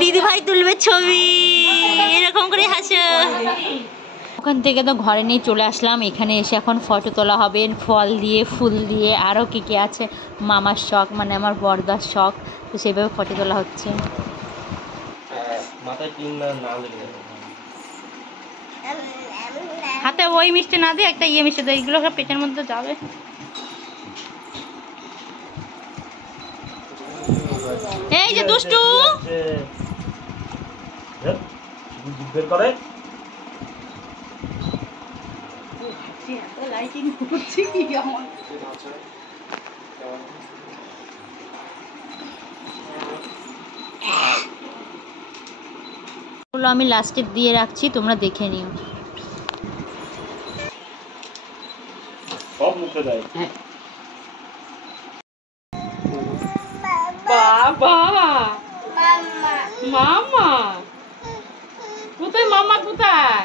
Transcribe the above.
দিদি ভাই তুলবে ছবি, এরকম করে হাসো। ওখান থেকে তো ঘরে নিয়ে চলে আসলাম। এখানে এসে এখন ফটো তোলা হবে ফল দিয়ে, ফুল দিয়ে, আরও কী কী আছে। মামার শখ মানে আমার বড়দার শখ, তো সেইভাবে ফটো তোলা হচ্ছে। হাতে ওই মিষ্টি না দিয়ে একটা ইয়ে মিষ্টি দেয়, এগুলো পেটের মধ্যে যাবে। এই যে দুষ্টু আমি লাস্টে দিয়ে রাখছি, তোমরা দেখে নিও। বাবা মামা কোথায়, মামা কোথায়?